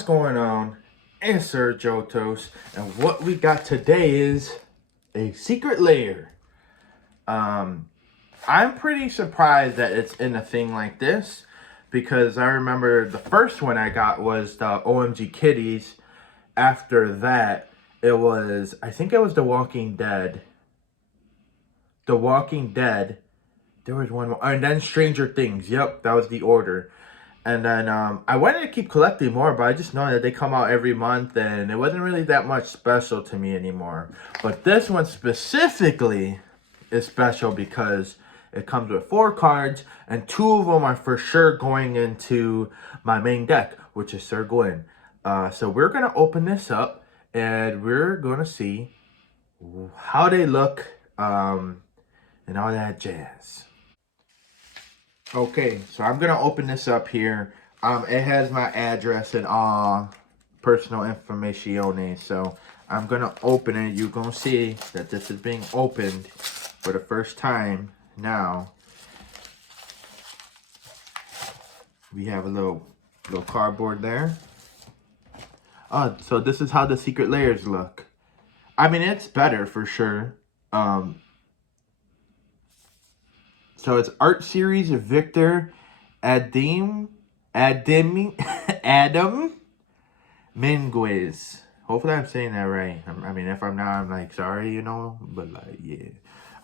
What's going on? It's Sir Jotos, and what we got today is a secret layer. Um, I'm pretty surprised that it's in a thing like this because I remember the first one I got was the OMG Kitties. After that, I think it was The Walking Dead. The Walking Dead. There was one more, and then Stranger Things. Yep, that was the order. And then I wanted to keep collecting more, but I just know that they come out every month, and it wasn't really that much special to me anymore. But this one specifically is special because it comes with 4 cards, and 2 of them are for sure going into my main deck, which is Sir Gwyn. So we're going to open this up, and we're going to see how they look and all that jazz. Okay, so I'm gonna open this up here. It has my address and all personal information. So I'm gonna open it. You're gonna see that this is being opened for the first time now. We have a little cardboard there. So this is how the secret layers look. I mean, it's better for sure. So it's Art Series of Victor Adame Minguez. Hopefully I'm saying that right. I mean, if I'm not, I'm like, sorry, but like, yeah.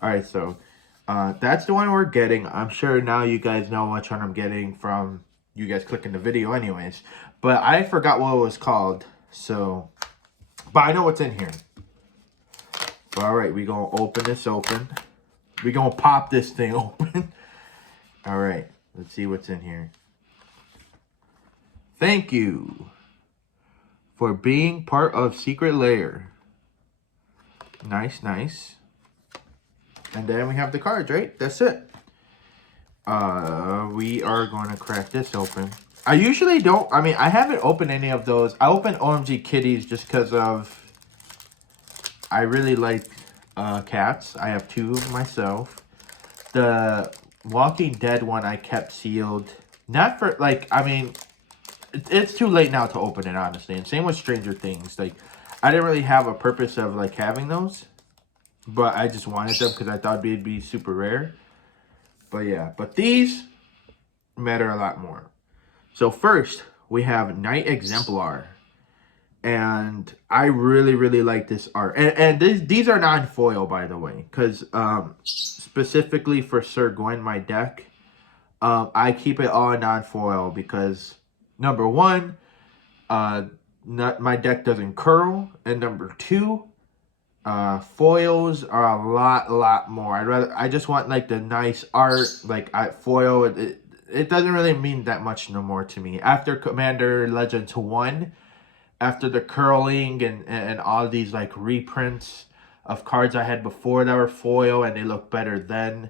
All right, so that's the one we're getting. I'm sure now you guys know which one I'm getting from you guys clicking the video anyways. But I forgot what it was called. So, but I know what's in here. All right, we're going to open this open. We're going to pop this thing open. All right, let's see what's in here. Thank you for being part of Secret Lair. Nice, nice. And then we have the cards, right? That's it. We are going to crack this open. I usually don't, I haven't opened any of those. I opened OMG Kitties just because of, I really like cats. I have 2 myself. The Walking Dead one I kept sealed. Not for, like, it's too late now to open it, honestly. And same with Stranger Things. Like, I didn't really have a purpose of, like, having those. But I just wanted them because I thought they'd be super rare. But, yeah. But these matter a lot more. So, first, we have Night Exemplar. And I really, really like this art. And these are non-foil, by the way. Because specifically for Sir Gwyn, my deck, I keep it all non-foil. Because, number 1, my deck doesn't curl. And number 2, foils are a lot more. I just want like the nice art. Like foil, it doesn't really mean that much no more to me. After Commander Legends 1, after the curling and all these like reprints of cards I had before that were foil and they look better then,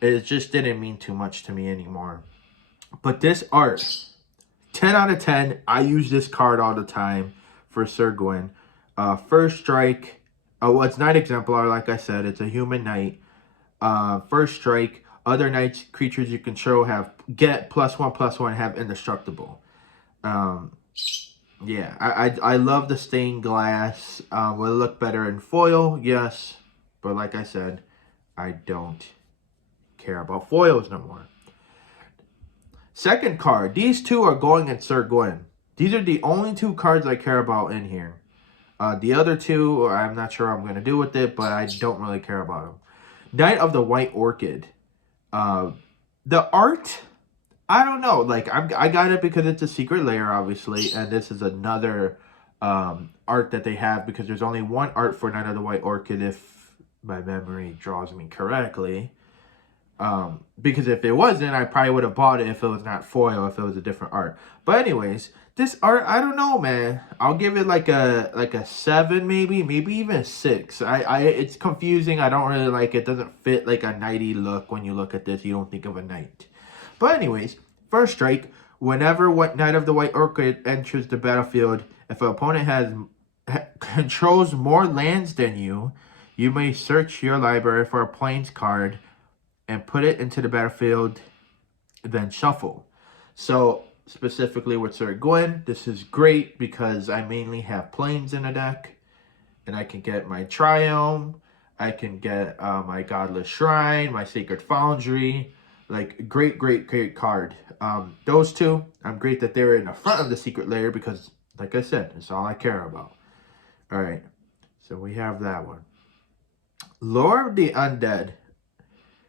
it just didn't mean too much to me anymore. But this art, 10 out of 10. I use this card all the time for Sir Gwyn. First strike. Well, it's Night Exemplar, like I said. It's a human knight. First strike. Other knights, creatures you control get +1/+1, have indestructible. Yeah, I love the stained glass. Will it look better in foil? Yes. But like I said, I don't care about foils no more. Second card. These 2 are going in Sir Gwyn. These are the only 2 cards I care about in here. The other 2, I'm not sure what I'm going to do with it, but I don't really care about them. Knight of the White Orchid. The art, I don't know. Like, I got it because it's a secret layer, obviously, and this is another art that they have because there's only 1 art for Knight of the White Orchid, if my memory draws me correctly. Because if it wasn't, I probably would have bought it if it was not foil, if it was a different art. But anyways, this art, I don't know, man. I'll give it like a 7, maybe even a 6. It's confusing. I don't really like it. It doesn't fit like a knighty look. When you look at this, you don't think of a knight. But anyways, first strike. Whenever Knight of the White Orchid enters the battlefield, if an opponent controls more lands than you, you may search your library for a Plains card and put it into the battlefield, then shuffle. So specifically with Sir Gwen. This is great because I mainly have planes in a deck. And I can get my Triome. I can get my Godless Shrine, my Sacred Foundry. Like, great, great, great card. Those two, I'm great that they were in the front of the Secret Lair because, like I said, it's all I care about. All right, so we have that one. Lore of the Undead.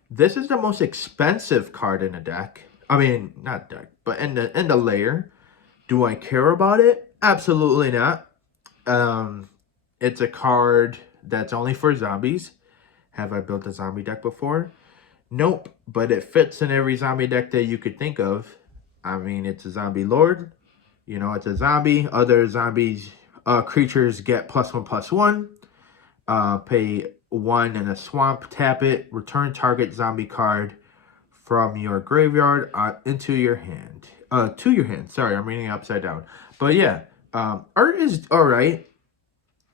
This is the most expensive card in the deck. I mean, not deck, but in the layer. Do I care about it? Absolutely not. It's a card that's only for zombies. Have I built a zombie deck before? Nope, but it fits in every zombie deck that you could think of. I mean, it's a zombie lord. You know, it's a zombie. Other zombies, creatures get +1/+1. Pay 1 in a swamp, tap it, return target zombie card from your graveyard into your hand. To your hand. Sorry, I'm reading it upside down. But yeah, art is alright.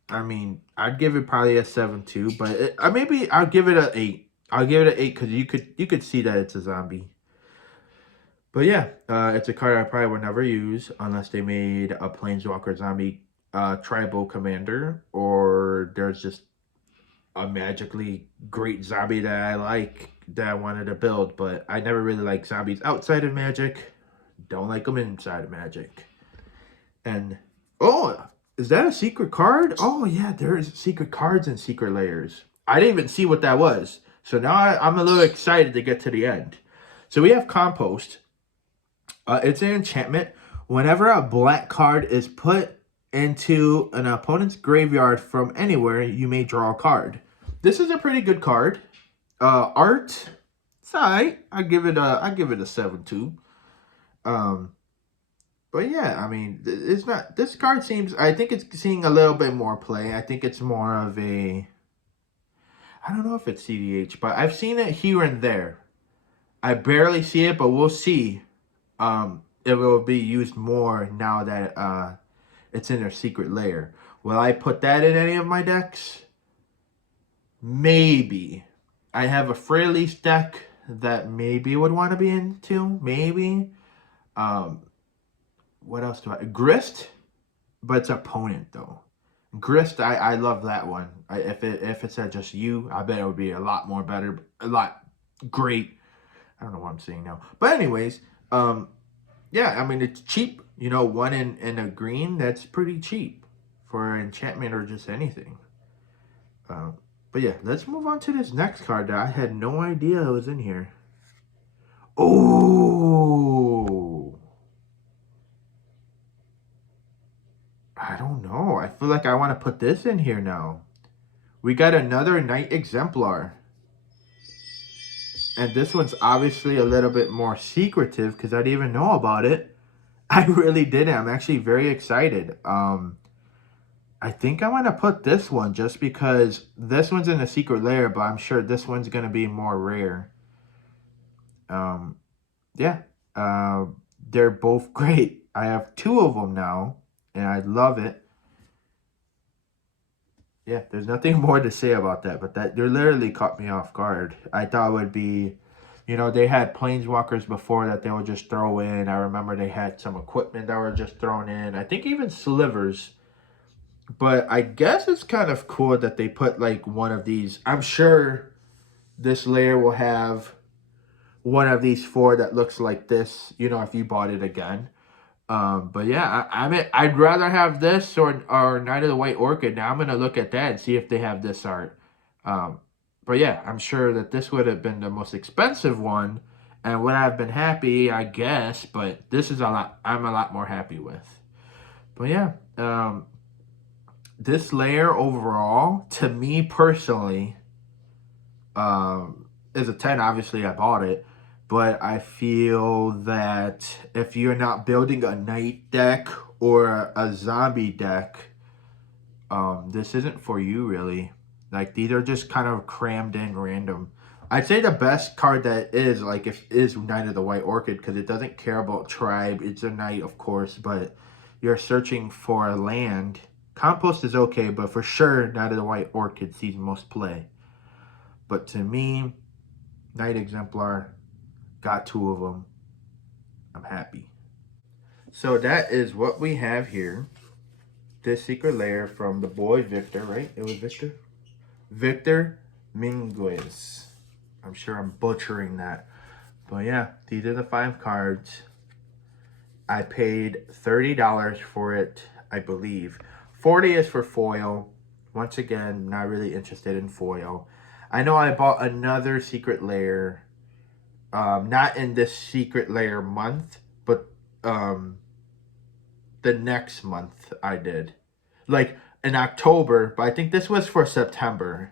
I mean, I'd give it probably a 7 too, but maybe I'll give it an 8. I'll give it an 8 because you could see that it's a zombie. But yeah, it's a card I probably would never use unless they made a Planeswalker zombie tribal commander, or there's just a magically great zombie that I like that I wanted to build. But I never really like zombies outside of Magic. Don't like them inside of Magic. And oh, is that a secret card? Oh yeah, there's secret cards and secret layers. I didn't even see what that was. So now I'm a little excited to get to the end. So we have Compost. It's an enchantment. Whenever a black card is put into an opponent's graveyard from anywhere, you may draw a card. This is a pretty good card. Art, it's alright. I give it a 7 too. But yeah, I mean, it's not. This card seems. I think it's seeing a little bit more play. I think it's more of a. I don't know if it's CDH, but I've seen it here and there. I barely see it, but we'll see. If it will be used more now that it's in their secret lair. Will I put that in any of my decks? Maybe. I have a Freyalise deck that maybe would want to be into. Maybe. What else do I... Grist? But it's opponent, though. Grist, I love that one. If it said just you, I bet it would be a lot more better. A lot great. I don't know what I'm saying now. But anyways, yeah, I mean, it's cheap. You know, 1 in a green, that's pretty cheap for enchantment or just anything. But yeah, let's move on to this next card that I had no idea was in here. Oh! I don't know. I feel like I want to put this in here now. We got another Knight Exemplar. And this one's obviously a little bit more secretive because I didn't even know about it. I really didn't. I'm actually very excited. I think I want to put this one just because this one's in a secret lair, but I'm sure this one's going to be more rare. Yeah. They're both great. I have 2 of them now, and I love it. Yeah, there's nothing more to say about that, but that they literally caught me off guard. I thought it would be, you know, they had Planeswalkers before that they would just throw in. I remember they had some equipment that were just thrown in. I think even slivers. But I guess it's kind of cool that they put like one of these. I'm sure this layer will have one of these 4 that looks like this, you know, if you bought it again. But yeah, I'd rather have this or Night of the White Orchid. Now I'm gonna look at that and see if they have this art. But yeah, I'm sure that this would have been the most expensive one, and would have been happy, I guess. But this is I'm a lot more happy with. But yeah, this layer overall, to me personally, is a 10. Obviously, I bought it. But I feel that if you're not building a knight deck or a zombie deck, this isn't for you, really. Like, these are just kind of crammed in random. I'd say the best card that is, like, is Knight of the White Orchid, because it doesn't care about tribe. It's a knight, of course, but you're searching for a land. Compost is okay, but for sure, Knight of the White Orchid sees most play. But to me, Knight Exemplar... got 2 of them. I'm happy. So that is what we have here. This secret lair from the boy Victor, right? It was Victor? Victor Minguez. I'm sure I'm butchering that. But yeah, these are the 5 cards. I paid $30 for it, I believe. 40 is for foil. Once again, not really interested in foil. I know I bought another secret lair. Not in this secret lair month, but the next month I did. Like in October, but I think this was for September.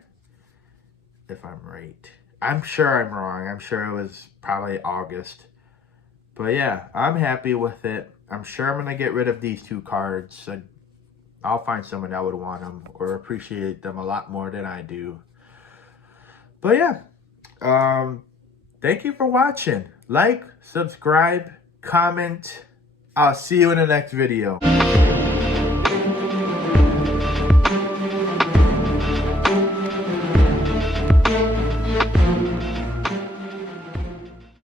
If I'm right. I'm sure I'm wrong. I'm sure it was probably August. But yeah, I'm happy with it. I'm sure I'm going to get rid of these 2 cards. I'll find someone that would want them or appreciate them a lot more than I do. But yeah, thank you for watching. Like, subscribe, comment. I'll see you in the next video.